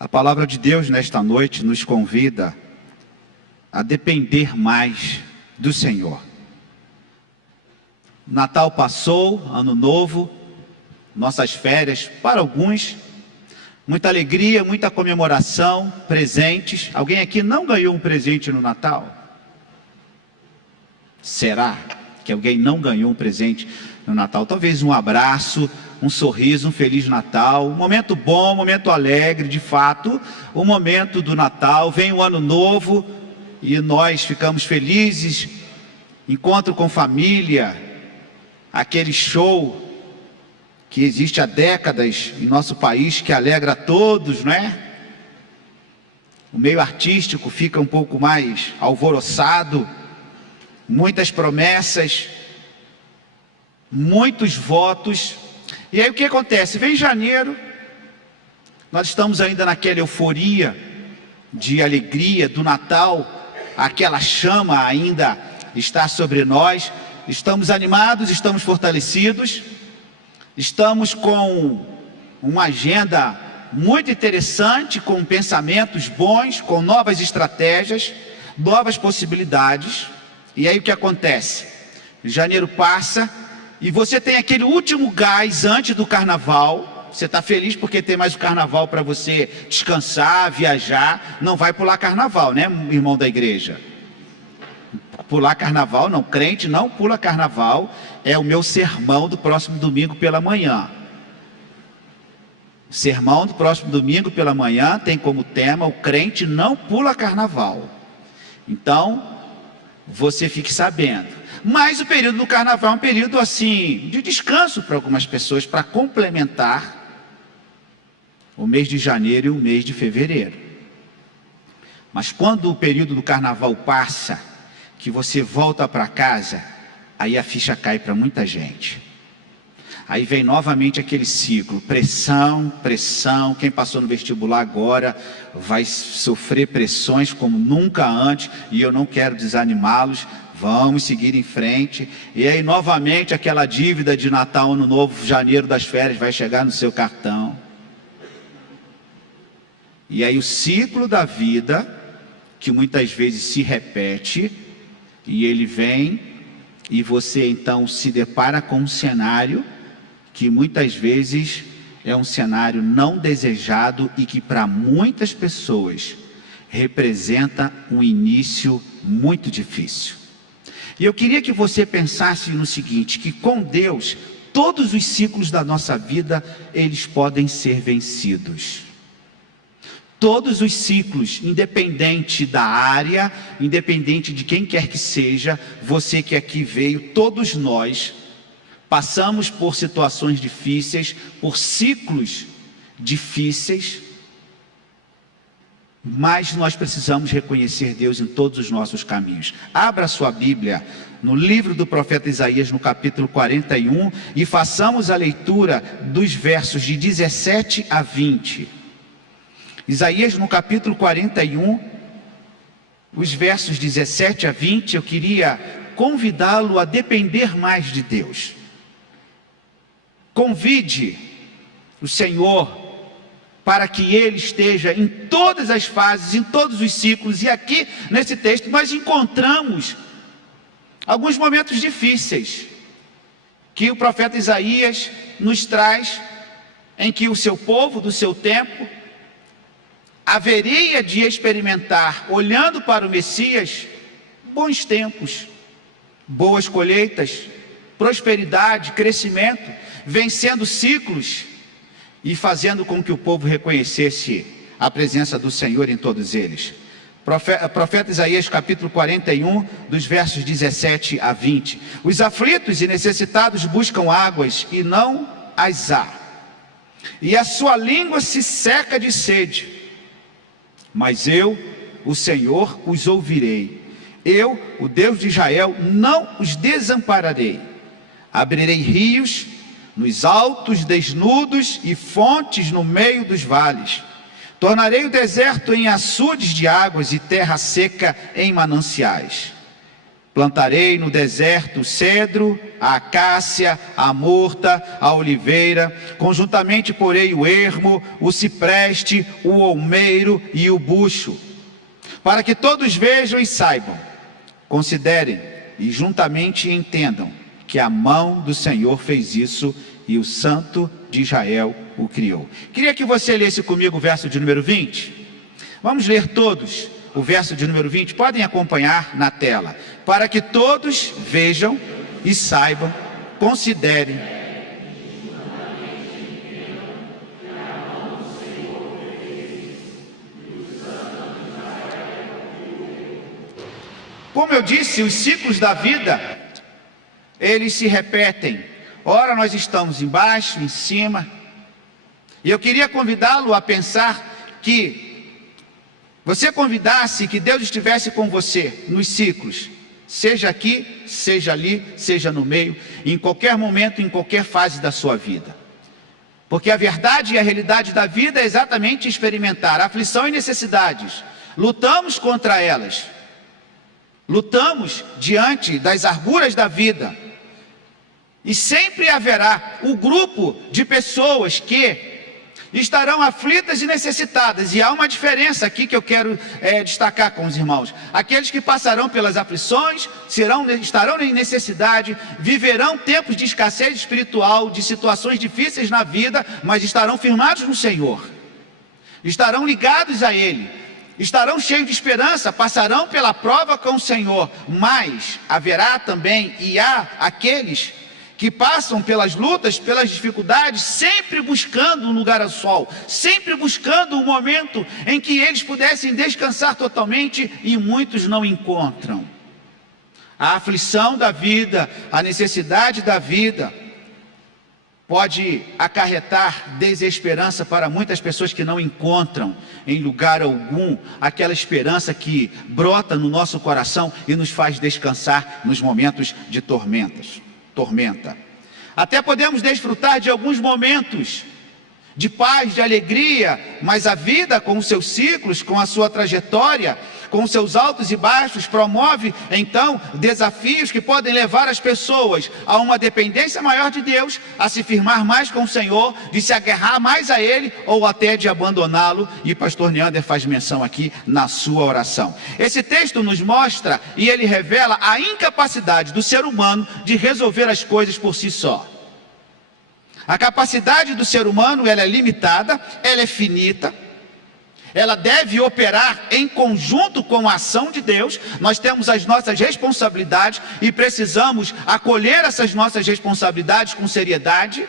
A palavra de Deus nesta noite nos convida a depender mais do Senhor. Natal passou, Ano Novo, nossas férias, para alguns, muita alegria, muita comemoração, presentes. Alguém aqui não ganhou um presente no Natal? Será que alguém não ganhou um presente no Natal? Talvez um abraço, um sorriso, um Feliz Natal, um momento bom, um momento alegre, de fato, o momento do Natal. Vem o Ano Novo e nós ficamos felizes, encontro com família, aquele show que existe há décadas em nosso país, que alegra a todos, não é? O meio artístico fica um pouco mais alvoroçado, muitas promessas, muitos votos. E aí o que acontece? Vem janeiro, nós estamos ainda naquela euforia de alegria do Natal, aquela chama ainda está sobre nós, estamos animados, estamos fortalecidos, estamos com uma agenda muito interessante, com pensamentos bons, com novas estratégias, novas possibilidades. E aí o que acontece? Janeiro passa e você tem aquele último gás antes do carnaval. Você está feliz porque tem mais o carnaval para você descansar, viajar. Não vai pular carnaval, né, irmão da igreja? Pular carnaval não, crente não pula carnaval. É o meu sermão do próximo domingo pela manhã. O sermão do próximo domingo pela manhã tem como tema: o crente não pula carnaval. Então, você fique sabendo. Mas o período do carnaval é um período assim, de descanso para algumas pessoas, para complementar o mês de janeiro e o mês de fevereiro. Mas quando o período do carnaval passa, que você volta para casa, aí a ficha cai para muita gente. Aí vem novamente aquele ciclo, pressão, pressão. Quem passou no vestibular agora vai sofrer pressões como nunca antes, e eu não quero desanimá-los. Vamos seguir em frente. E aí novamente aquela dívida de Natal, Ano Novo, janeiro das férias vai chegar no seu cartão. E aí o ciclo da vida, que muitas vezes se repete, e ele vem, e você então se depara com um cenário que muitas vezes é um cenário não desejado e que para muitas pessoas representa um início muito difícil. E eu queria que você pensasse no seguinte, que com Deus, todos os ciclos da nossa vida, eles podem ser vencidos. Todos os ciclos, independente da área, independente de quem quer que seja, você que aqui veio, todos nós passamos por situações difíceis, por ciclos difíceis, mas nós precisamos reconhecer Deus em todos os nossos caminhos. Abra sua Bíblia no livro do profeta Isaías, no capítulo 41, e façamos a leitura dos versos de 17 a 20. Isaías, no capítulo 41, os versos 17 a 20, eu queria convidá-lo a depender mais de Deus. Convide o Senhor para que Ele esteja em todas as fases, em todos os ciclos. E aqui, nesse texto, nós encontramos alguns momentos difíceis, que o profeta Isaías nos traz, em que o seu povo, do seu tempo, haveria de experimentar, olhando para o Messias, bons tempos, boas colheitas, prosperidade, crescimento, vencendo ciclos e fazendo com que o povo reconhecesse a presença do Senhor em todos eles. Profeta Isaías, capítulo 41, dos versos 17 a 20. Os aflitos e necessitados buscam águas e não as há, e a sua língua se seca de sede. Mas eu, o Senhor, os ouvirei. Eu, o Deus de Israel, não os desampararei. Abrirei rios nos altos desnudos e fontes no meio dos vales. Tornarei o deserto em açudes de águas e terra seca em mananciais. Plantarei no deserto cedro a acácia, a murta, a oliveira, conjuntamente porei o ermo, o cipreste, o olmeiro e o bucho, para que todos vejam e saibam, considerem e juntamente entendam que a mão do Senhor fez isso e o Santo de Israel o criou. Queria que você lesse comigo o verso de número 20. Vamos ler todos o verso de número 20, podem acompanhar na tela. Para que todos vejam e saibam, considerem. Como eu disse, os ciclos da vida, eles se repetem. Ora nós estamos embaixo, em cima. E eu queria convidá-lo a pensar que você convidasse que Deus estivesse com você nos ciclos, seja aqui, seja ali, seja no meio, em qualquer momento, em qualquer fase da sua vida. Porque a verdade e a realidade da vida é exatamente experimentar aflição e necessidades. Lutamos contra elas. Lutamos diante das arguras da vida. E sempre haverá o grupo de pessoas que estarão aflitas e necessitadas. E há uma diferença aqui que eu quero destacar com os irmãos. Aqueles que passarão pelas aflições, estarão em necessidade, viverão tempos de escassez espiritual, de situações difíceis na vida, mas estarão firmados no Senhor. Estarão ligados a Ele. Estarão cheios de esperança, passarão pela prova com o Senhor. Mas haverá também, e há aqueles que passam pelas lutas, pelas dificuldades, sempre buscando um lugar ao sol, sempre buscando um momento em que eles pudessem descansar totalmente, e muitos não encontram. A aflição da vida, a necessidade da vida, pode acarretar desesperança para muitas pessoas que não encontram em lugar algum aquela esperança que brota no nosso coração e nos faz descansar nos momentos de tormenta. Até podemos desfrutar de alguns momentos de paz, de alegria, mas a vida, com os seus ciclos, com a sua trajetória, com os seus altos e baixos, promove então desafios que podem levar as pessoas a uma dependência maior de Deus, a se firmar mais com o Senhor, de se agarrar mais a Ele, ou até de abandoná-lo. E pastor Neander faz menção aqui na sua oração. Esse texto nos mostra e ele revela a incapacidade do ser humano de resolver as coisas por si só. A capacidade do ser humano, ela é limitada, ela é finita, ela deve operar em conjunto com a ação de Deus. Nós temos as nossas responsabilidades e precisamos acolher essas nossas responsabilidades com seriedade,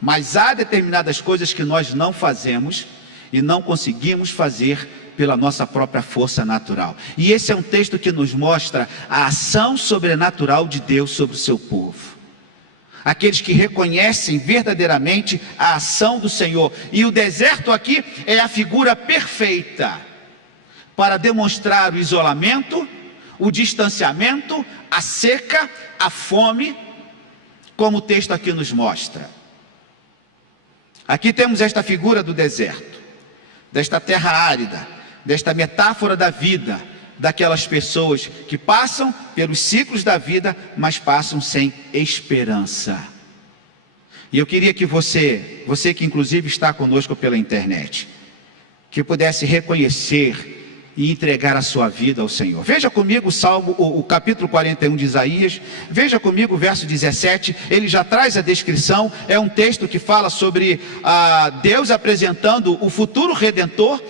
mas há determinadas coisas que nós não fazemos e não conseguimos fazer pela nossa própria força natural. E esse é um texto que nos mostra a ação sobrenatural de Deus sobre o seu povo. Aqueles que reconhecem verdadeiramente a ação do Senhor. E o deserto aqui é a figura perfeita para demonstrar o isolamento, o distanciamento, a seca, a fome, como o texto aqui nos mostra. Aqui temos esta figura do deserto, desta terra árida, desta metáfora da vida, daquelas pessoas que passam pelos ciclos da vida, mas passam sem esperança. E eu queria que você que inclusive está conosco pela internet, que pudesse reconhecer e entregar a sua vida ao Senhor. Veja comigo o Salmo, o capítulo 41 de Isaías, veja comigo o verso 17, ele já traz a descrição, é um texto que fala sobre Deus apresentando o futuro Redentor,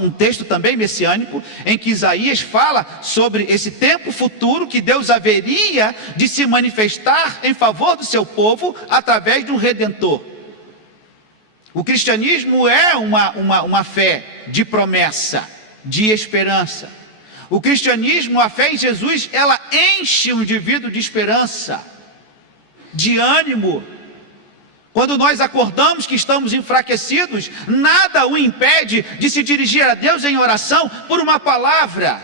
um texto também messiânico, em que Isaías fala sobre esse tempo futuro que Deus haveria de se manifestar em favor do seu povo através de um Redentor. O cristianismo é uma fé de promessa, de esperança. O cristianismo, a fé em Jesus, ela enche o indivíduo de esperança, de ânimo. Quando nós acordamos que estamos enfraquecidos, nada o impede de se dirigir a Deus em oração por uma palavra,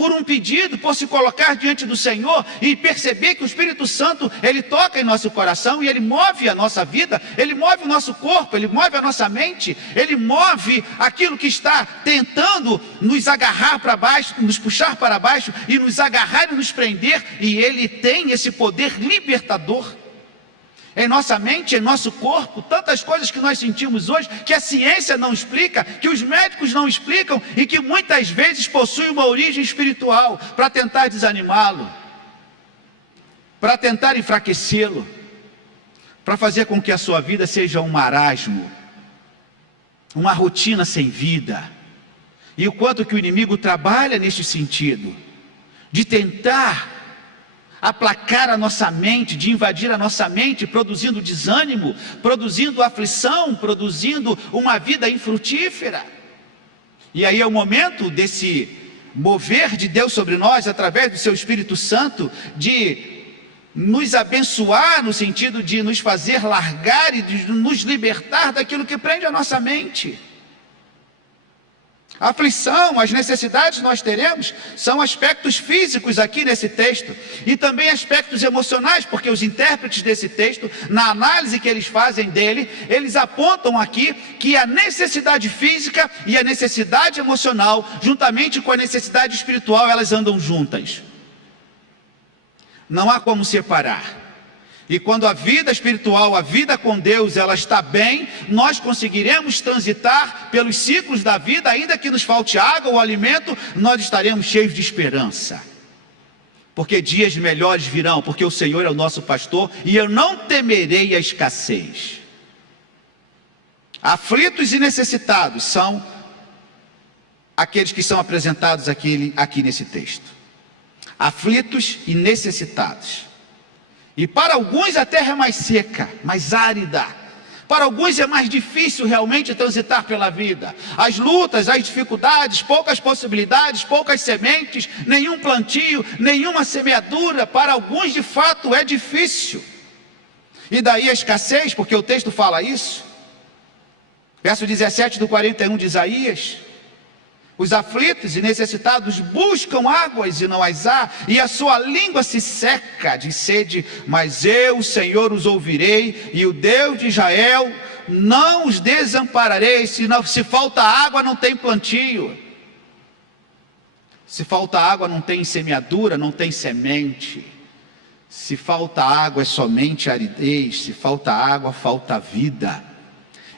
por um pedido, por se colocar diante do Senhor e perceber que o Espírito Santo, Ele toca em nosso coração e Ele move a nossa vida, Ele move o nosso corpo, Ele move a nossa mente, Ele move aquilo que está tentando nos agarrar para baixo, nos puxar para baixo e nos agarrar e nos prender, e Ele tem esse poder libertador em nossa mente, em nosso corpo. Tantas coisas que nós sentimos hoje, que a ciência não explica, que os médicos não explicam, e que muitas vezes possuem uma origem espiritual, para tentar desanimá-lo, para tentar enfraquecê-lo, para fazer com que a sua vida seja um marasmo, uma rotina sem vida. E o quanto que o inimigo trabalha neste sentido, de tentar aplacar a nossa mente, de invadir a nossa mente, produzindo desânimo, produzindo aflição, produzindo uma vida infrutífera. E aí é o momento desse mover de Deus sobre nós, através do seu Espírito Santo, de nos abençoar, no sentido de nos fazer largar e de nos libertar daquilo que prende a nossa mente. A aflição, as necessidades que nós teremos, são aspectos físicos aqui nesse texto, e também aspectos emocionais, porque os intérpretes desse texto, na análise que eles fazem dele, eles apontam aqui que a necessidade física e a necessidade emocional, juntamente com a necessidade espiritual, elas andam juntas. Não há como separar. E quando a vida espiritual, a vida com Deus, ela está bem, nós conseguiremos transitar pelos ciclos da vida, ainda que nos falte água ou alimento, nós estaremos cheios de esperança. Porque dias melhores virão, porque o Senhor é o nosso pastor, e eu não temerei a escassez. Aflitos e necessitados são aqueles que são apresentados aqui nesse texto. Aflitos e necessitados. E para alguns a terra é mais seca, mais árida. Para alguns é mais difícil realmente transitar pela vida. As lutas, as dificuldades, poucas possibilidades, poucas sementes, nenhum plantio, nenhuma semeadura. Para alguns de fato é difícil. E daí a escassez, porque o texto fala isso. Verso 17 do 41 de Isaías. Os aflitos e necessitados buscam águas e não as há, e a sua língua se seca de sede, mas eu, o Senhor, os ouvirei, e o Deus de Israel, não os desampararei. Se falta água, não tem plantio. Se falta água, não tem semeadura, não tem semente. Se falta água, é somente aridez. Se falta água, falta vida.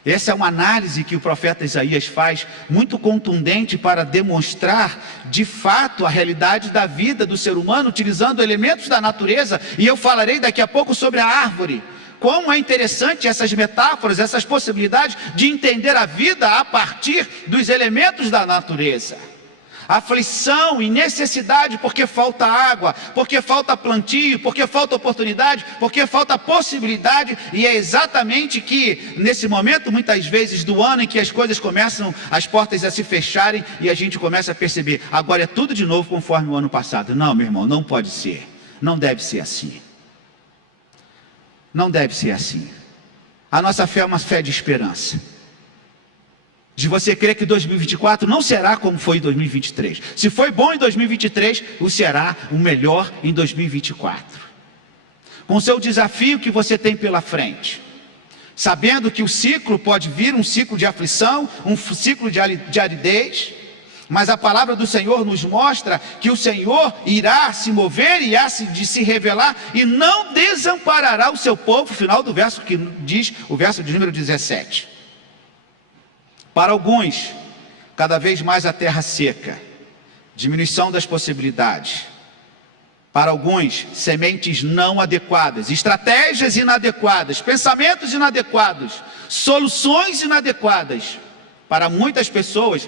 Essa é uma análise que o profeta Isaías faz, muito contundente, para demonstrar de fato a realidade da vida do ser humano, utilizando elementos da natureza. E eu falarei daqui a pouco sobre a árvore. Como é interessante essas metáforas, essas possibilidades de entender a vida a partir dos elementos da natureza. Aflição e necessidade porque falta água, porque falta plantio, porque falta oportunidade, porque falta possibilidade. E é exatamente que nesse momento, muitas vezes do ano, em que as coisas começam, as portas a se fecharem, e a gente começa a perceber, agora é tudo de novo conforme o ano passado. Não, meu irmão, não pode ser, não deve ser assim. Não deve ser assim. A nossa fé é uma fé de esperança, de você crer que 2024 não será como foi em 2023. Se foi bom em 2023, o será o melhor em 2024. Com o seu desafio que você tem pela frente, sabendo que o ciclo pode vir, um ciclo de aflição, um ciclo de aridez, mas a palavra do Senhor nos mostra que o Senhor irá se mover e há de se revelar, e não desamparará o seu povo. Final do verso que diz, o verso de número 17. Para alguns, cada vez mais a terra seca, diminuição das possibilidades. Para alguns, sementes não adequadas, estratégias inadequadas, pensamentos inadequados, soluções inadequadas. Para muitas pessoas,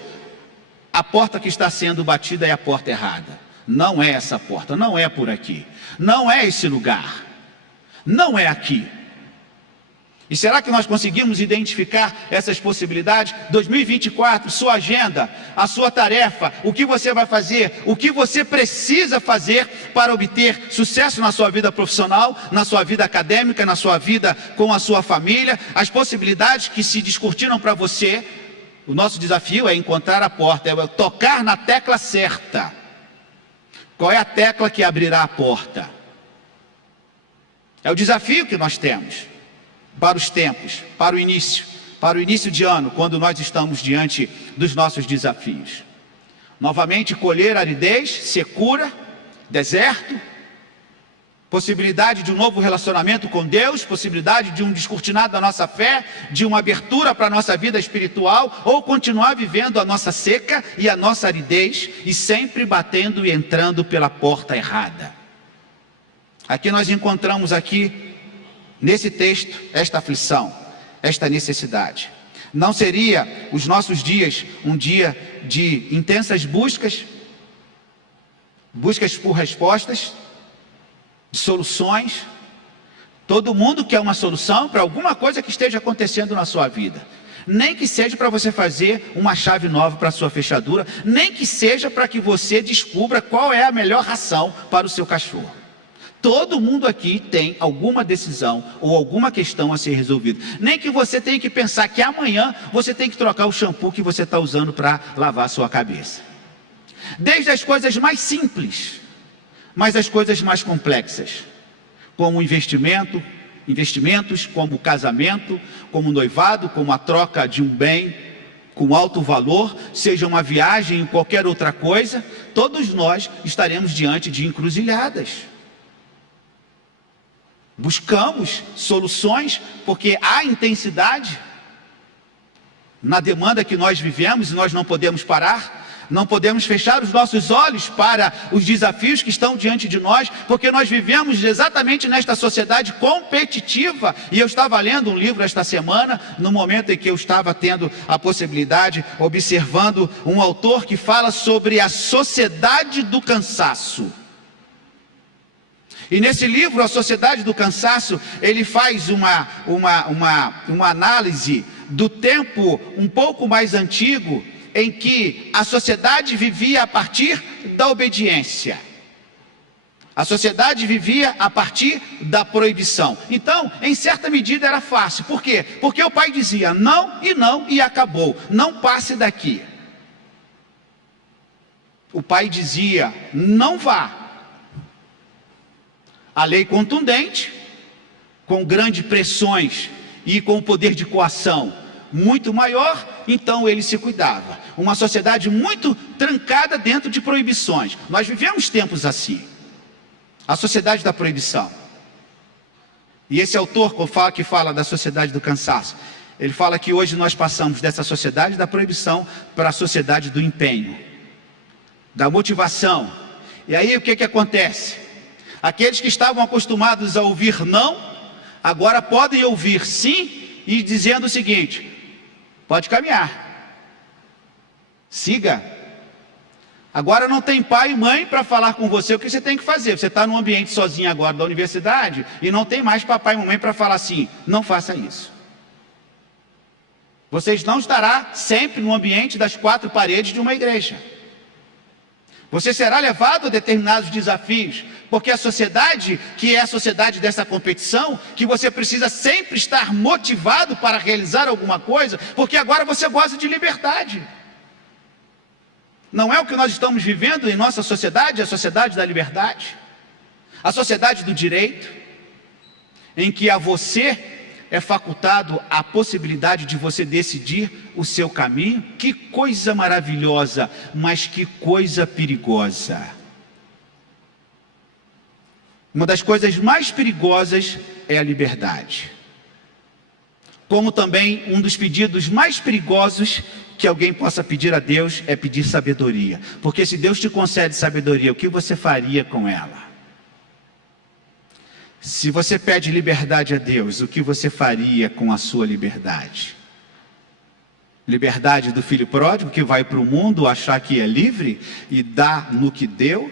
a porta que está sendo batida é a porta errada. Não é essa porta, não é por aqui, não é esse lugar, não é aqui. E será que nós conseguimos identificar essas possibilidades? 2024, sua agenda, a sua tarefa, o que você vai fazer, o que você precisa fazer para obter sucesso na sua vida profissional, na sua vida acadêmica, na sua vida com a sua família, as possibilidades que se descortinam para você. O nosso desafio é encontrar a porta, é tocar na tecla certa. Qual é a tecla que abrirá a porta? É o desafio que nós temos para os tempos, para o início de ano, quando nós estamos diante dos nossos desafios. Novamente colher aridez, secura, deserto, possibilidade de um novo relacionamento com Deus, possibilidade de um descortinado da nossa fé, de uma abertura para a nossa vida espiritual, ou continuar vivendo a nossa seca e a nossa aridez, e sempre batendo e entrando pela porta errada. Aqui nós encontramos nesse texto, esta aflição, esta necessidade. Não seria os nossos dias um dia de intensas buscas por respostas, de soluções? Todo mundo quer uma solução para alguma coisa que esteja acontecendo na sua vida. Nem que seja para você fazer uma chave nova para a sua fechadura, nem que seja para que você descubra qual é a melhor ração para o seu cachorro. Todo mundo aqui tem alguma decisão ou alguma questão a ser resolvida. Nem que você tenha que pensar que amanhã você tem que trocar o shampoo que você está usando para lavar a sua cabeça. Desde as coisas mais simples, mas as coisas mais complexas, como investimentos, como o casamento, como o noivado, como a troca de um bem com alto valor, seja uma viagem ou qualquer outra coisa, todos nós estaremos diante de encruzilhadas. Buscamos soluções, porque há intensidade na demanda que nós vivemos e nós não podemos parar. Não podemos fechar os nossos olhos para os desafios que estão diante de nós, porque nós vivemos exatamente nesta sociedade competitiva. E eu estava lendo um livro esta semana, no momento em que eu estava tendo a possibilidade, observando um autor que fala sobre a sociedade do cansaço. E nesse livro, A Sociedade do Cansaço, ele faz uma análise do tempo um pouco mais antigo, em que a sociedade vivia a partir da obediência. A sociedade vivia a partir da proibição. Então, em certa medida era fácil. Por quê? Porque o pai dizia não e acabou. Não passe daqui. O pai dizia não vá. A lei contundente, com grandes pressões e com o poder de coação muito maior, então ele se cuidava. Uma sociedade muito trancada dentro de proibições. Nós vivemos tempos assim. A sociedade da proibição. E esse autor que fala da sociedade do cansaço, ele fala que hoje nós passamos dessa sociedade da proibição para a sociedade do empenho, da motivação. E aí o que acontece? Aqueles que estavam acostumados a ouvir não, agora podem ouvir sim, e dizendo o seguinte: pode caminhar, siga. Agora não tem pai e mãe para falar com você o que você tem que fazer. Você está num ambiente sozinho agora da universidade e não tem mais papai e mamãe para falar assim: não faça isso. Você não estará sempre no ambiente das quatro paredes de uma igreja. Você será levado a determinados desafios, porque a sociedade, que é a sociedade dessa competição, que você precisa sempre estar motivado para realizar alguma coisa, porque agora você goza de liberdade. Não é o que nós estamos vivendo em nossa sociedade, a sociedade da liberdade, a sociedade do direito, em que a você é facultado a possibilidade de você decidir o seu caminho. Que coisa maravilhosa, mas que coisa perigosa. Uma das coisas mais perigosas é a liberdade. Como também um dos pedidos mais perigosos que alguém possa pedir a Deus é pedir sabedoria. Porque se Deus te concede sabedoria, o que você faria com ela? Se você pede liberdade a Deus, o que você faria com a sua liberdade? Liberdade do filho pródigo que vai para o mundo achar que é livre e dá no que deu?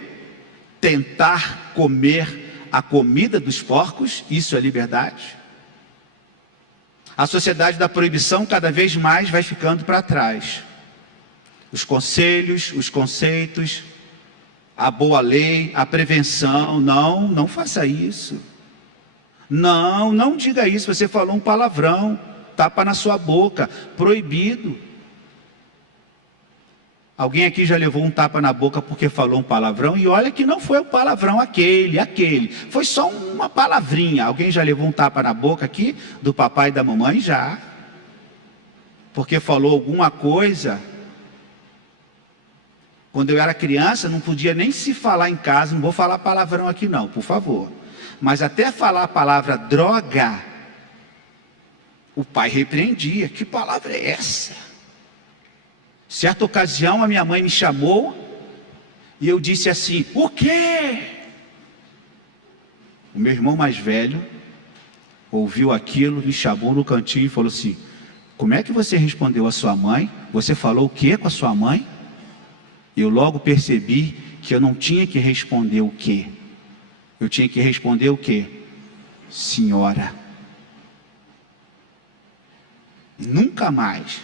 Tentar comer a comida dos porcos, isso é liberdade? A sociedade da proibição cada vez mais vai ficando para trás. Os conselhos, os conceitos, a boa lei, a prevenção, não faça isso. Não diga isso, você falou um palavrão, tapa na sua boca, proibido. Alguém aqui já levou um tapa na boca porque falou um palavrão? E olha que não foi o palavrão aquele. Foi só uma palavrinha. Alguém já levou um tapa na boca aqui do papai e da mamãe? Já. Porque falou alguma coisa. Quando eu era criança, não podia nem se falar em casa. Não vou falar palavrão aqui não, por favor. Mas até falar a palavra droga, o pai repreendia. Que palavra é essa? Certa ocasião a minha mãe me chamou e eu disse assim: o quê? O meu irmão mais velho ouviu aquilo, me chamou no cantinho e falou assim: como é que você respondeu a sua mãe? Você falou o quê com a sua mãe? Eu logo percebi que eu não tinha que responder o quê. Eu tinha que responder o quê? Senhora. Nunca mais.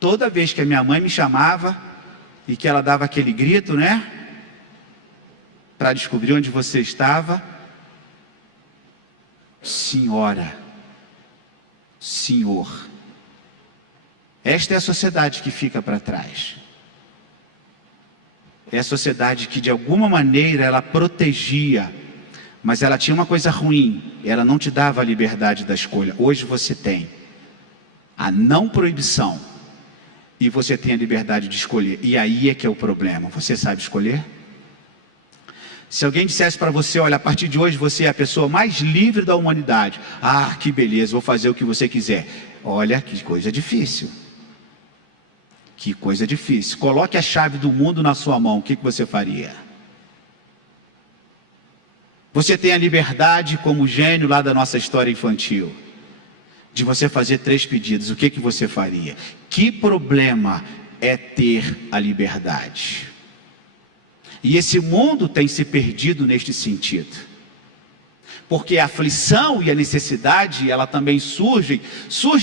Toda vez que a minha mãe me chamava e que ela dava aquele grito, né? Para descobrir onde você estava. Senhora. Senhor. Esta é a sociedade que fica para trás. É a sociedade que de alguma maneira ela protegia, mas ela tinha uma coisa ruim, ela não te dava a liberdade da escolha. Hoje você tem a não proibição e você tem a liberdade de escolher. E aí é que é o problema. Você sabe escolher? Se alguém dissesse para você: olha, a partir de hoje você é a pessoa mais livre da humanidade. Ah, que beleza, vou fazer o que você quiser. Olha, que coisa difícil. Que coisa difícil. Coloque a chave do mundo na sua mão, o que você faria? Você tem a liberdade, como o gênio lá da nossa história infantil, de você fazer 3 pedidos. O que você faria? Que problema é ter a liberdade? E esse mundo tem se perdido neste sentido. Porque a aflição e a necessidade, ela também surge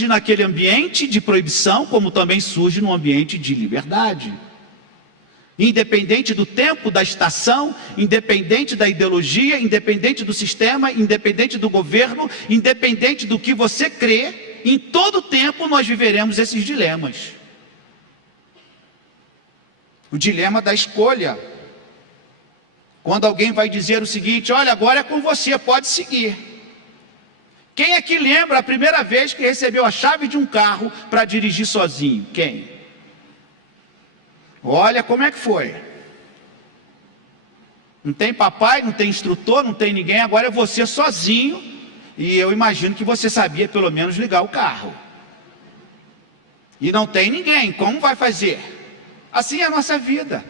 naquele ambiente de proibição, como também surge no ambiente de liberdade. Independente do tempo, da estação, independente da ideologia, independente do sistema, independente do governo, independente do que você crê, em todo tempo nós viveremos esses dilemas. O dilema da escolha. Quando alguém vai dizer o seguinte: olha, agora é com você, pode seguir. Quem aqui lembra a primeira vez que recebeu a chave de um carro para dirigir sozinho? Quem? Olha como é que foi. Não tem papai, não tem instrutor, não tem ninguém, agora é você sozinho. E eu imagino que você sabia pelo menos ligar o carro. E não tem ninguém, como vai fazer? Assim é a nossa vida.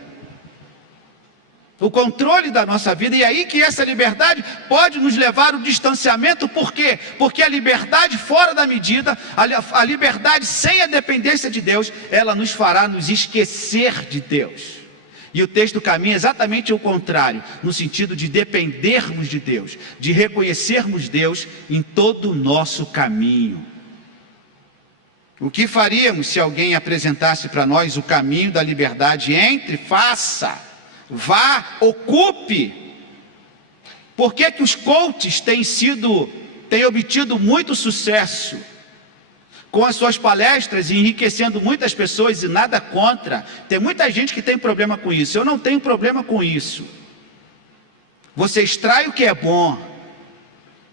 O controle da nossa vida, e aí que essa liberdade pode nos levar ao distanciamento. Por quê? Porque a liberdade fora da medida, a liberdade sem a dependência de Deus, ela nos fará nos esquecer de Deus. E o texto caminha exatamente o contrário, no sentido de dependermos de Deus, de reconhecermos Deus em todo o nosso caminho. O que faríamos se alguém apresentasse para nós o caminho da liberdade? Entre, faça. Vá, ocupe. Por que os coaches têm obtido muito sucesso com as suas palestras e enriquecendo muitas pessoas? E nada contra. Tem muita gente que tem problema com isso. Eu não tenho problema com isso. Você extrai o que é bom.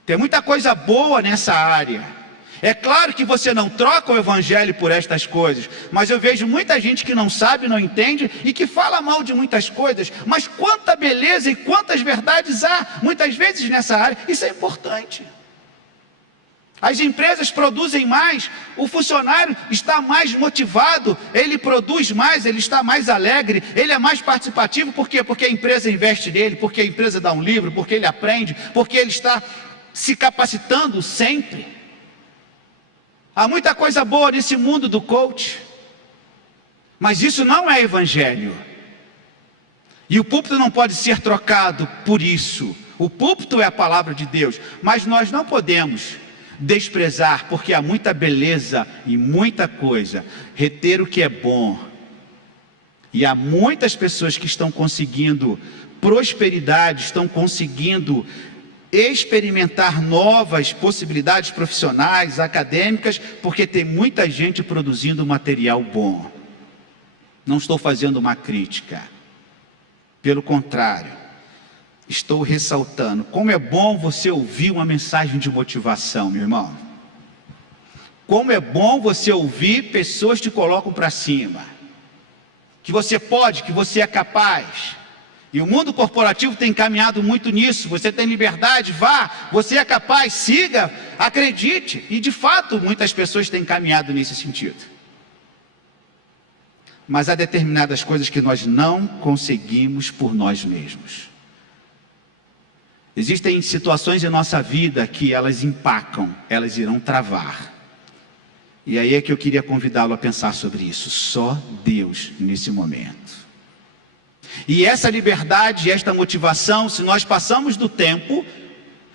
Tem muita coisa boa nessa área. É claro que você não troca o evangelho por estas coisas, mas eu vejo muita gente que não sabe, não entende e que fala mal de muitas coisas. Mas quanta beleza e quantas verdades há muitas vezes nessa área. Isso é importante. As empresas produzem mais, o funcionário está mais motivado, ele produz mais, ele está mais alegre, ele é mais participativo. Por quê? Porque a empresa investe nele, porque a empresa dá um livro, porque ele aprende, porque ele está se capacitando sempre. Há muita coisa boa nesse mundo do coach, mas isso não é evangelho. E o púlpito não pode ser trocado por isso. O púlpito é a palavra de Deus, mas nós não podemos desprezar, porque há muita beleza e muita coisa, reter o que é bom. E há muitas pessoas que estão conseguindo prosperidade, estão conseguindo experimentar novas possibilidades profissionais, acadêmicas, porque tem muita gente produzindo material bom. Não estou fazendo uma crítica. Pelo contrário, estou ressaltando como é bom você ouvir uma mensagem de motivação, meu irmão. Como é bom você ouvir pessoas que te colocam para cima. Que você pode, que você é capaz. E o mundo corporativo tem caminhado muito nisso. Você tem liberdade, vá, você é capaz, siga, acredite. E de fato, muitas pessoas têm caminhado nesse sentido. Mas há determinadas coisas que nós não conseguimos por nós mesmos. Existem situações em nossa vida que elas empacam, elas irão travar. E aí é que eu queria convidá-lo a pensar sobre isso. Só Deus nesse momento. E essa liberdade, esta motivação, se nós passamos do tempo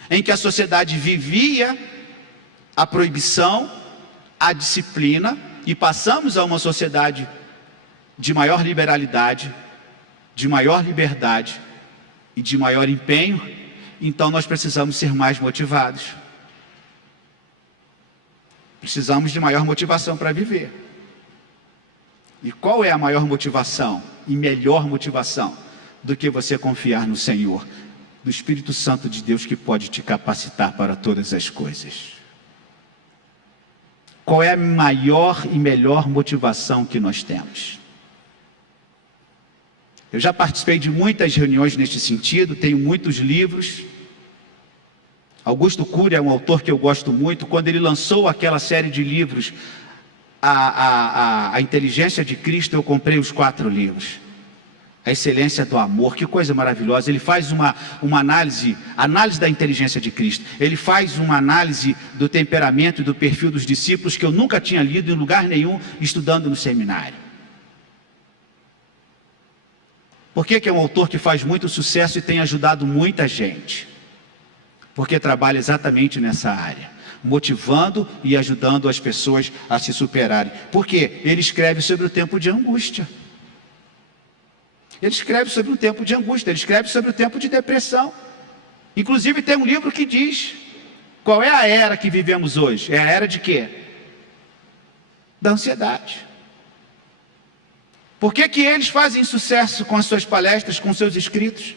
em que a sociedade vivia a proibição, a disciplina, e passamos a uma sociedade de maior liberalidade, de maior liberdade e de maior empenho, então nós precisamos ser mais motivados. Precisamos de maior motivação para viver. E qual é a maior motivação e melhor motivação do que você confiar no Senhor, no Espírito Santo de Deus que pode te capacitar para todas as coisas? Qual é a maior e melhor motivação que nós temos? Eu já participei de muitas reuniões neste sentido, tenho muitos livros. Augusto Cury é um autor que eu gosto muito. Quando ele lançou aquela série de livros, a Inteligência de Cristo, eu comprei os 4 livros. A Excelência do Amor, que coisa maravilhosa. Ele faz uma análise da inteligência de Cristo. Ele faz uma análise do temperamento e do perfil dos discípulos que eu nunca tinha lido em lugar nenhum, estudando no seminário. Por que é um autor que faz muito sucesso e tem ajudado muita gente? Porque trabalha exatamente nessa área, motivando e ajudando as pessoas a se superarem. Por quê? Ele escreve sobre o tempo de angústia. Ele escreve sobre o tempo de angústia, ele escreve sobre o tempo de depressão. Inclusive tem um livro que diz, qual é a era que vivemos hoje? É a era de quê? Da ansiedade. Por que eles fazem sucesso com as suas palestras, com seus escritos?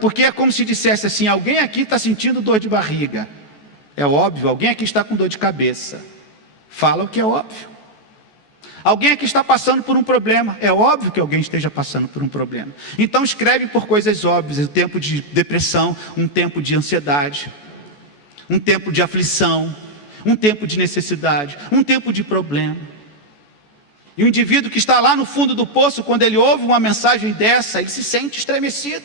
Porque é como se dissesse assim, alguém aqui está sentindo dor de barriga. É óbvio, alguém aqui está com dor de cabeça. Fala o que é óbvio. Alguém aqui está passando por um problema. É óbvio que alguém esteja passando por um problema. Então escreve por coisas óbvias. Um tempo de depressão, um tempo de ansiedade, um tempo de aflição, um tempo de necessidade, um tempo de problema. E o indivíduo que está lá no fundo do poço, quando ele ouve uma mensagem dessa, ele se sente estremecido.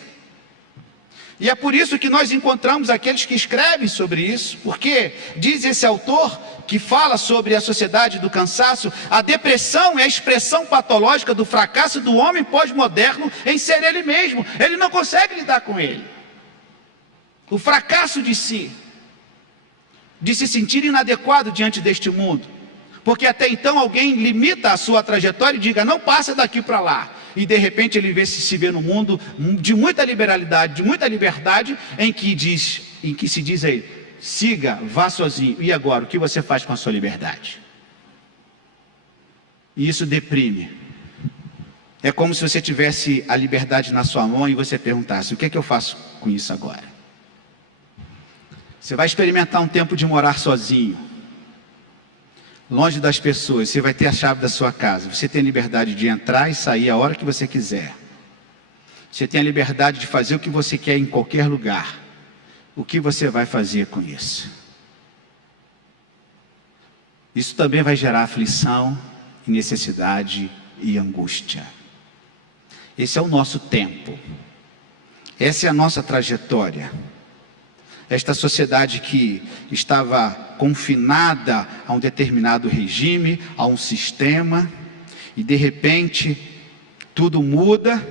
E é por isso que nós encontramos aqueles que escrevem sobre isso, porque diz esse autor que fala sobre a sociedade do cansaço, a depressão é a expressão patológica do fracasso do homem pós-moderno em ser ele mesmo. Ele não consegue lidar com ele. O fracasso de si, de se sentir inadequado diante deste mundo. Porque até então alguém limita a sua trajetória e diga, não passa daqui para lá. E de repente ele se vê no mundo de muita liberalidade, de muita liberdade, em que se diz a ele, siga, vá sozinho. E agora, o que você faz com a sua liberdade? E isso deprime. É como se você tivesse a liberdade na sua mão e você perguntasse, o que é que eu faço com isso agora? Você vai experimentar um tempo de morar sozinho, longe das pessoas. Você vai ter a chave da sua casa. Você tem a liberdade de entrar e sair a hora que você quiser. Você tem a liberdade de fazer o que você quer em qualquer lugar. O que você vai fazer com isso? Isso também vai gerar aflição, necessidade e angústia. Esse é o nosso tempo. Essa é a nossa trajetória. Esta sociedade que estava confinada a um determinado regime, a um sistema, e de repente tudo muda,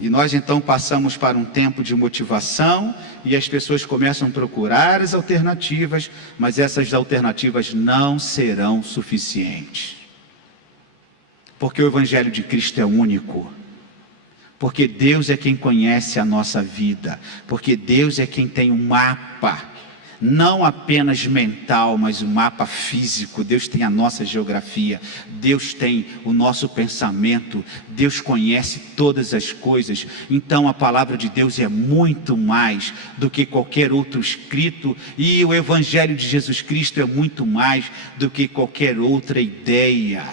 e nós então passamos para um tempo de motivação, e as pessoas começam a procurar as alternativas, mas essas alternativas não serão suficientes. Porque o Evangelho de Cristo é único. Porque Deus é quem conhece a nossa vida, porque Deus é quem tem um mapa, não apenas mental, mas um mapa físico. Deus tem a nossa geografia, Deus tem o nosso pensamento, Deus conhece todas as coisas. Então a palavra de Deus é muito mais do que qualquer outro escrito, e o Evangelho de Jesus Cristo é muito mais do que qualquer outra ideia,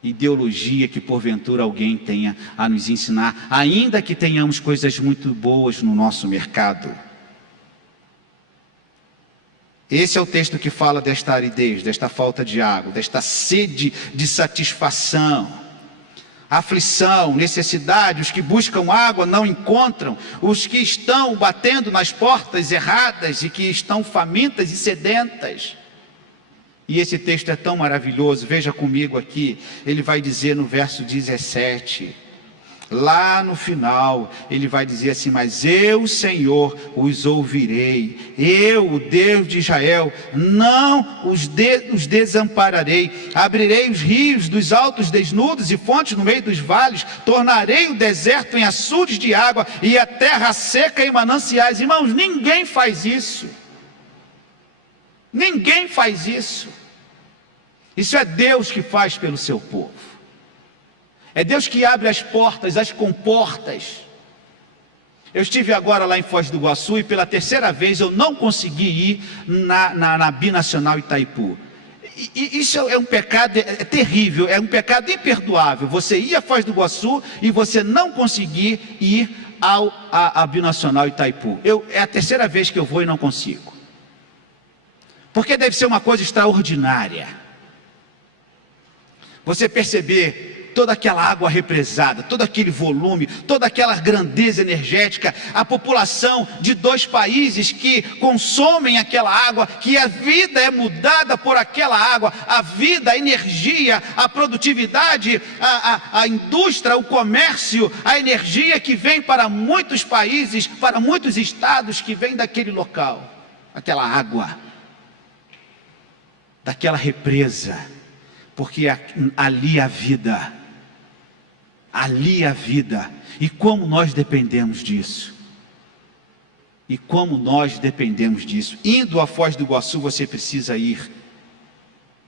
ideologia que porventura alguém tenha a nos ensinar, ainda que tenhamos coisas muito boas no nosso mercado. Esse é o texto que fala desta aridez, desta falta de água, desta sede de satisfação, aflição, necessidade. Os que buscam água não encontram, os que estão batendo nas portas erradas e que estão famintas e sedentas. E esse texto é tão maravilhoso, veja comigo aqui, ele vai dizer no verso 17, lá no final, ele vai dizer assim: mas eu, Senhor, os ouvirei, eu, o Deus de Israel, não os desampararei, abrirei os rios dos altos desnudos e fontes no meio dos vales, tornarei o deserto em açudes de água e a terra seca em mananciais. Irmãos, ninguém faz isso, ninguém faz isso. Isso é Deus que faz pelo seu povo. É Deus que abre as portas, as comportas. Eu estive agora lá em Foz do Iguaçu e pela terceira vez eu não consegui ir na Binacional Itaipu. E isso é um pecado, é terrível, é um pecado imperdoável. Você ir a Foz do Iguaçu e você não conseguir ir à Binacional Itaipu. É a terceira vez que eu vou e não consigo. Porque deve ser uma coisa extraordinária você perceber toda aquela água represada, todo aquele volume, toda aquela grandeza energética, a população de dois países que consomem aquela água, que a vida é mudada por aquela água, a vida, a energia, a produtividade, a indústria, o comércio, a energia que vem para muitos países, para muitos estados, que vem daquele local, aquela água, daquela represa, porque ali a vida, ali a vida. E como nós dependemos disso, e como nós dependemos disso. Indo a Foz do Iguaçu, você precisa ir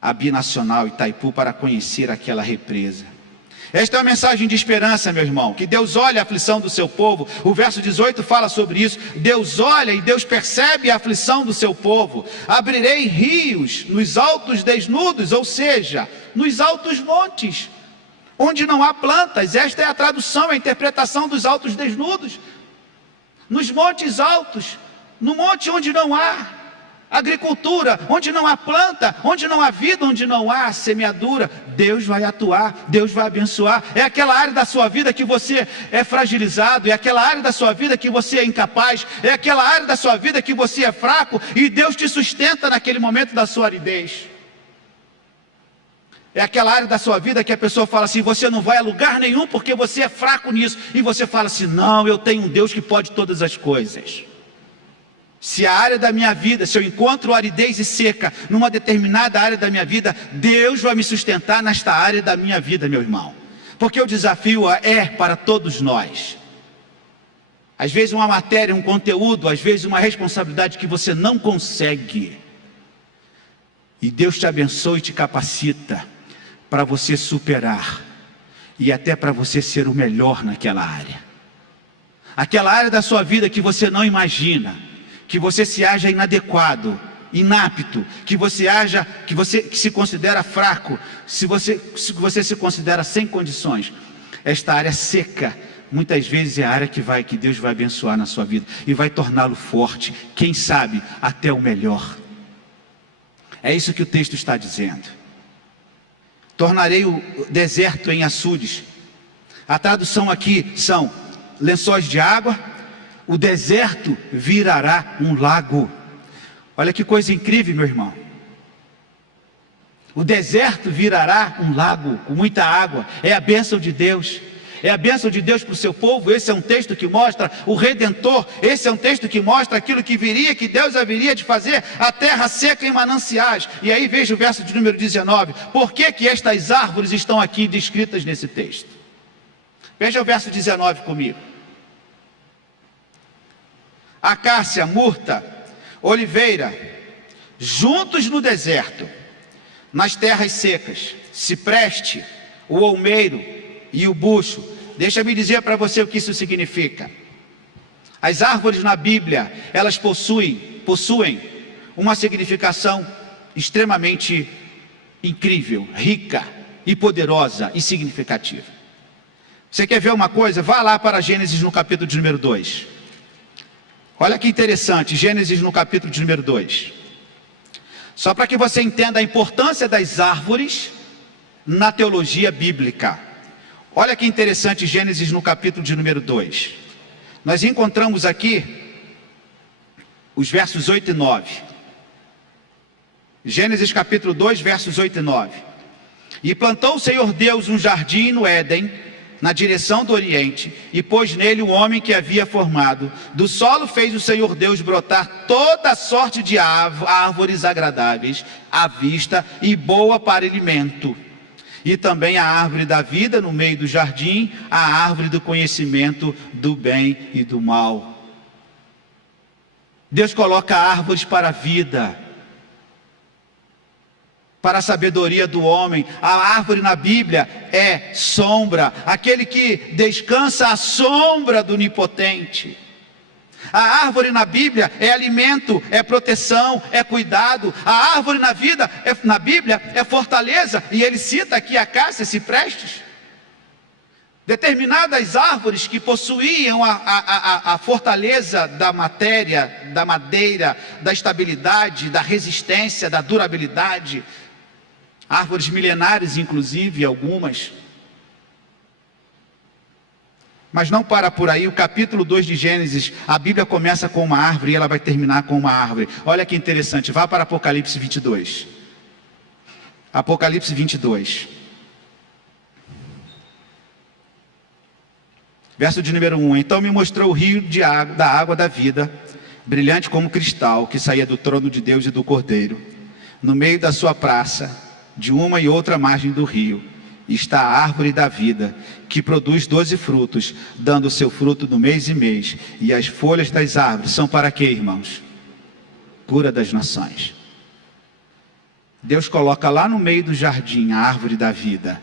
à Binacional Itaipu para conhecer aquela represa. Esta é uma mensagem de esperança, meu irmão, que Deus olha a aflição do seu povo. O verso 18 fala sobre isso. Deus olha e Deus percebe a aflição do seu povo. Abrirei rios nos altos desnudos, ou seja, nos altos montes, onde não há plantas. Esta é a tradução, a interpretação dos altos desnudos. Nos montes altos, no monte onde não há agricultura, onde não há planta, onde não há vida, onde não há semeadura, Deus vai atuar, Deus vai abençoar. É aquela área da sua vida que você é fragilizado, é aquela área da sua vida que você é incapaz, é aquela área da sua vida que você é fraco, e Deus te sustenta naquele momento da sua aridez. É aquela área da sua vida que a pessoa fala assim: você não vai a lugar nenhum porque você é fraco nisso, e você fala assim: não, eu tenho um Deus que pode todas as coisas. Se a área da minha vida, se eu encontro aridez e seca numa determinada área da minha vida, Deus vai me sustentar nesta área da minha vida, meu irmão. Porque o desafio é para todos nós. Às vezes uma matéria, um conteúdo, às vezes uma responsabilidade que você não consegue. E Deus te abençoa e te capacita para você superar. E até para você ser o melhor naquela área. Aquela área da sua vida que você não imagina, que você se acha inadequado, inapto, que você se considera fraco, se você se considera sem condições. Esta área seca, muitas vezes é a área que Deus vai abençoar na sua vida e vai torná-lo forte, quem sabe até o melhor. É isso que o texto está dizendo. Tornarei o deserto em açudes. A tradução aqui são lençóis de água. O deserto virará um lago. Olha que coisa incrível, meu irmão. O deserto virará um lago com muita água. É a bênção de Deus. É a bênção de Deus para o seu povo. Esse é um texto que mostra o Redentor. Esse é um texto que mostra aquilo que viria, que Deus haveria de fazer. A terra seca em mananciais. E aí veja o verso de número 19. Por que que estas árvores estão aqui descritas nesse texto? Veja o verso 19 comigo. Acácia, murta, oliveira, juntos no deserto, nas terras secas, cipreste, o olmeiro e o bucho. Deixa-me dizer para você o que isso significa. As árvores na Bíblia, elas possuem uma significação extremamente incrível, rica e poderosa e significativa. Você quer ver uma coisa? Vá lá para Gênesis no capítulo de número 2. Olha que interessante, Gênesis no capítulo de número 2. Só para que você entenda a importância das árvores na teologia bíblica. Olha que interessante, Gênesis no capítulo de número 2. Nós encontramos aqui os versos 8 e 9. Gênesis capítulo 2, versos 8 e 9. E plantou o Senhor Deus um jardim no Éden, na direção do Oriente, e pôs nele o homem que havia formado. Do solo fez o Senhor Deus brotar toda sorte de árvores agradáveis à vista e boa para alimento. E também a árvore da vida no meio do jardim, a árvore do conhecimento do bem e do mal. Deus coloca árvores para a vida, para a sabedoria do homem. A árvore na Bíblia é sombra, aquele que descansa à sombra do onipotente. A árvore na Bíblia é alimento, é proteção, é cuidado. A árvore na Bíblia é fortaleza, e ele cita aqui a cássia, ciprestes. Determinadas árvores que possuíam a fortaleza da matéria, da madeira, da estabilidade, da resistência, da durabilidade. Árvores milenares, inclusive, algumas. Mas não para por aí. O capítulo 2 de Gênesis, a Bíblia começa com uma árvore e ela vai terminar com uma árvore. Olha que interessante, vá para Apocalipse 22. Apocalipse 22. Verso de número 1. Então me mostrou o rio da água da vida, brilhante como cristal, que saía do trono de Deus e do Cordeiro. No meio da sua praça, de uma e outra margem do rio, está a árvore da vida, que produz 12 frutos, dando o seu fruto no mês e mês. E as folhas das árvores são para quê, irmãos? Cura das nações. Deus coloca lá no meio do jardim a árvore da vida.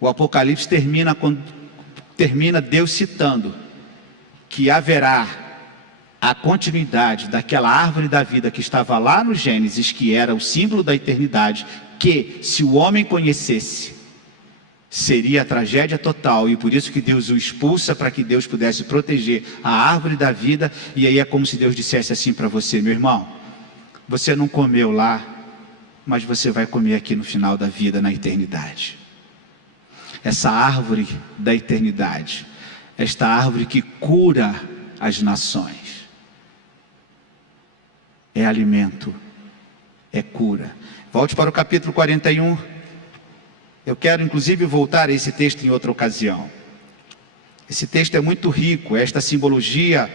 O Apocalipse termina Deus citando que haverá a continuidade daquela árvore da vida que estava lá no Gênesis, que era o símbolo da eternidade, que se o homem conhecesse, seria a tragédia total, e por isso que Deus o expulsa, para que Deus pudesse proteger a árvore da vida. E aí é como se Deus dissesse assim para você: meu irmão, você não comeu lá, mas você vai comer aqui no final da vida, na eternidade. Essa árvore da eternidade, esta árvore que cura as nações, é alimento, é cura. Volte para o capítulo 41. Eu quero inclusive voltar a esse texto em outra ocasião. Esse texto é muito rico, esta simbologia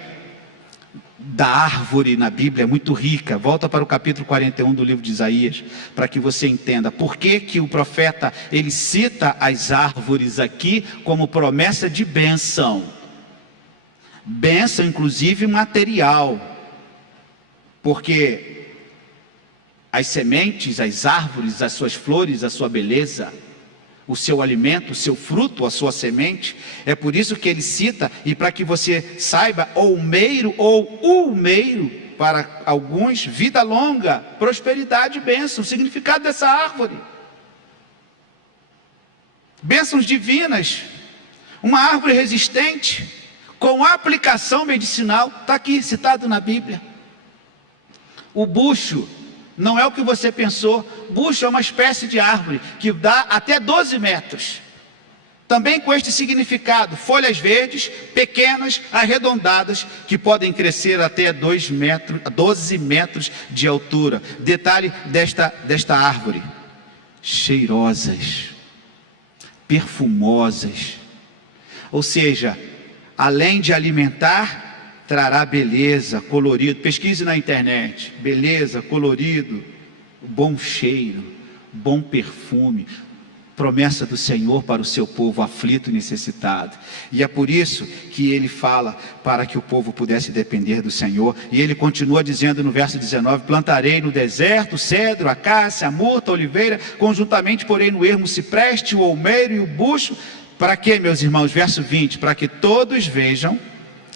da árvore na Bíblia é muito rica. Volta para o capítulo 41 do livro de Isaías, para que você entenda por que que o profeta, ele cita as árvores aqui como promessa de bênção. Bênção inclusive material, porque as sementes, as árvores, as suas flores, a sua beleza, o seu alimento, o seu fruto, a sua semente, é por isso que ele cita, e para que você saiba, olmeiro ou ulmeiro, para alguns, vida longa, prosperidade e bênção, o significado dessa árvore. Bênçãos divinas, uma árvore resistente, com aplicação medicinal, está aqui citado na Bíblia. O bucho não é o que você pensou. Bucho é uma espécie de árvore que dá até 12 metros. Também com este significado: folhas verdes, pequenas, arredondadas, que podem crescer até 12 metros de altura. Detalhe desta árvore: cheirosas, perfumosas. Ou seja, além de alimentar, trará beleza, colorido. Pesquise na internet: beleza, colorido, bom cheiro, bom perfume. promessa do Senhor para o seu povo aflito e necessitado. E é por isso que ele fala para que o povo pudesse depender do Senhor. E ele continua dizendo no verso 19: plantarei no deserto cedro, acácia, a murta, a oliveira, conjuntamente porei no ermo o cipreste, o olmeiro e o bucho. Para quê, meus irmãos? Verso 20: para que todos vejam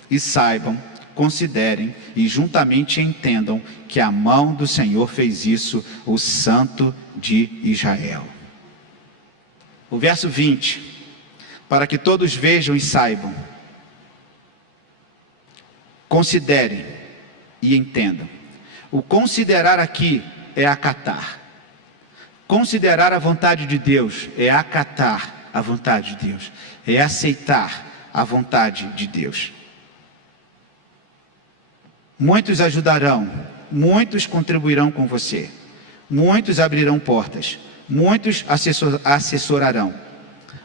e saibam, considerem e juntamente entendam que a mão do Senhor fez isso, o Santo de Israel. O verso 20: para que todos vejam e saibam, considerem e entendam. O considerar aqui é acatar. Considerar a vontade de Deus é acatar a vontade de Deus, é aceitar a vontade de Deus. Muitos ajudarão, muitos contribuirão com você, muitos abrirão portas, muitos assessorarão,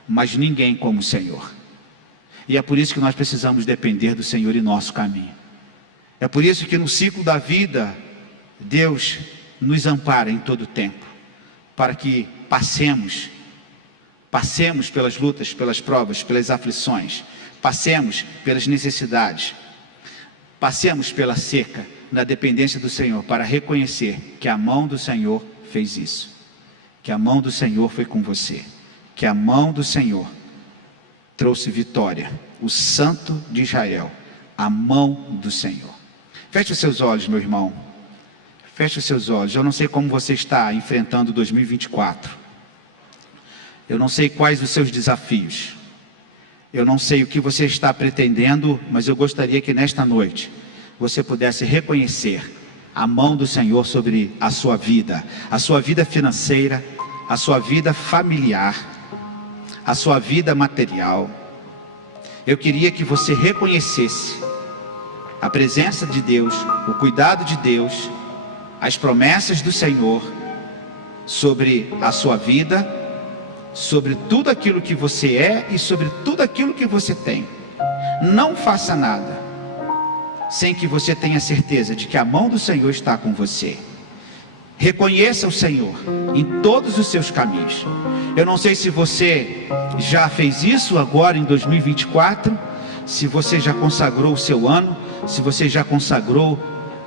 mas ninguém como o Senhor. E é por isso que nós precisamos depender do Senhor em nosso caminho. É por isso que no ciclo da vida, Deus nos ampara em todo o tempo, para que passemos pelas lutas, pelas provas, pelas aflições, passemos pelas necessidades, passemos pela seca, na dependência do Senhor, para reconhecer que a mão do Senhor fez isso, que a mão do Senhor foi com você, que a mão do Senhor trouxe vitória, o Santo de Israel, a mão do Senhor. Feche os seus olhos, meu irmão, feche os seus olhos. Eu não sei como você está enfrentando 2024, eu não sei quais os seus desafios, eu não sei o que você está pretendendo, mas eu gostaria que nesta noite você pudesse reconhecer a mão do Senhor sobre a sua vida financeira, a sua vida familiar, a sua vida material. Eu queria que você reconhecesse a presença de Deus, o cuidado de Deus, as promessas do Senhor sobre a sua vida, sobre tudo aquilo que você é e sobre tudo aquilo que você tem. Não faça nada sem que você tenha certeza de que a mão do Senhor está com você. Reconheça o Senhor em todos os seus caminhos. Eu não sei se você já fez isso agora em 2024, se você já consagrou o seu ano, se você já consagrou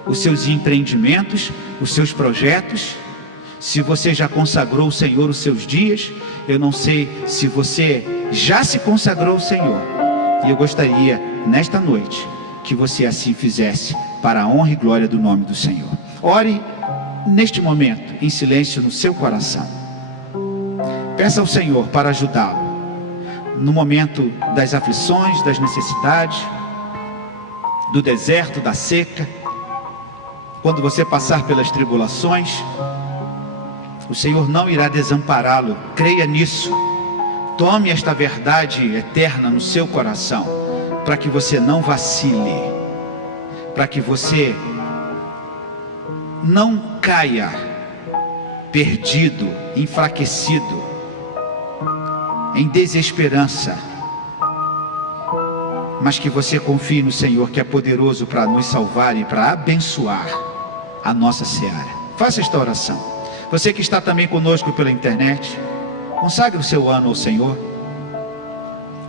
os seus empreendimentos, os seus projetos, se você já consagrou o Senhor os seus dias. Eu não sei se você já se consagrou ao Senhor, e eu gostaria nesta noite que você assim fizesse, para a honra e glória do nome do Senhor. Ore neste momento em silêncio no seu coração, peça ao Senhor para ajudá-lo no momento das aflições, das necessidades, do deserto, da seca. Quando você passar pelas tribulações, o Senhor não irá desampará-lo. Creia nisso. Tome esta verdade eterna no seu coração, para que você não vacile, para que você não caia perdido, enfraquecido, em desesperança, mas que você confie no Senhor, que é poderoso para nos salvar e para abençoar a nossa seara. Faça esta oração. Você que está também conosco pela internet, consagre o seu ano ao Senhor.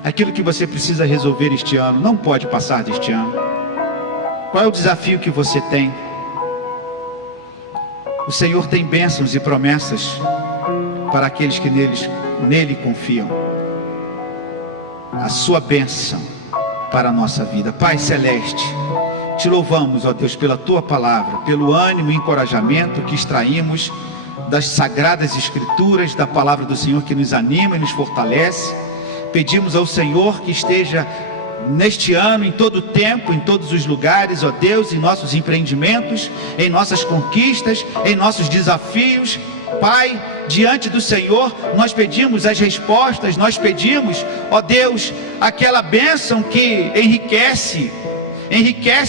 Aquilo que você precisa resolver este ano não pode passar deste ano. Qual é o desafio que você tem? O Senhor tem bênçãos e promessas para aqueles que nele confiam. A sua bênção para a nossa vida. Pai Celeste, te louvamos, ó Deus, pela tua palavra, pelo ânimo e encorajamento que extraímos das sagradas escrituras, da palavra do Senhor que nos anima e nos fortalece. Pedimos ao Senhor que esteja neste ano, em todo o tempo, em todos os lugares, ó Deus, em nossos empreendimentos, em nossas conquistas, em nossos desafios. Pai, diante do Senhor, nós pedimos as respostas, nós pedimos, ó Deus, aquela bênção que enriquece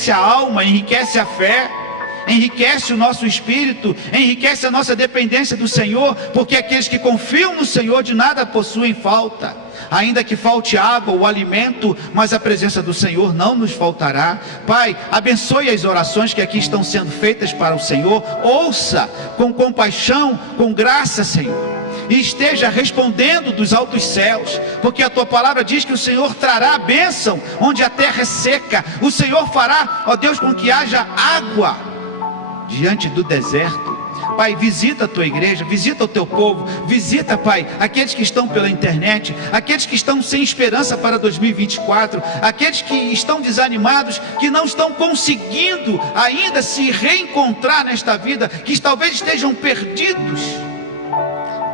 a alma, enriquece a fé, enriquece o nosso espírito, enriquece a nossa dependência do Senhor, porque aqueles que confiam no Senhor de nada possuem falta. Ainda que falte água ou alimento, mas a presença do Senhor não nos faltará. Pai, abençoe as orações que aqui estão sendo feitas para o Senhor. Ouça com compaixão, com graça, Senhor. e esteja respondendo dos altos céus, porque a tua palavra diz que o Senhor trará a bênção onde a terra é seca. O Senhor fará, ó Deus, com que haja água diante do deserto. Pai, visita a tua igreja, visita o teu povo, visita, Pai, aqueles que estão pela internet, aqueles que estão sem esperança para 2024, aqueles que estão desanimados, que não estão conseguindo ainda se reencontrar nesta vida, que talvez estejam perdidos.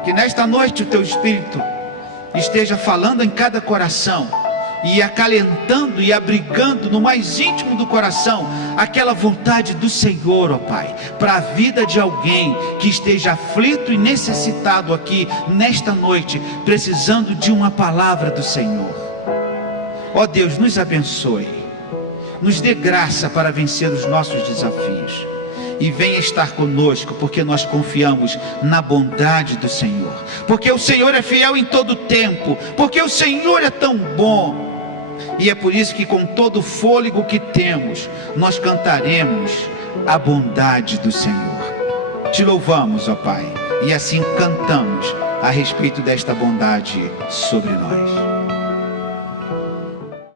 Que nesta noite o teu Espírito esteja falando em cada coração e acalentando e abrigando no mais íntimo do coração aquela vontade do Senhor, ó Pai, para a vida de alguém que esteja aflito e necessitado aqui nesta noite, precisando de uma palavra do Senhor. Ó Deus, nos abençoe, nos dê graça para vencer os nossos desafios e venha estar conosco, porque nós confiamos na bondade do Senhor, porque o Senhor é fiel em todo tempo, porque o Senhor é tão bom. E é por isso que com todo o fôlego que temos, nós cantaremos a bondade do Senhor. Te louvamos, ó Pai, e assim cantamos a respeito desta bondade sobre nós.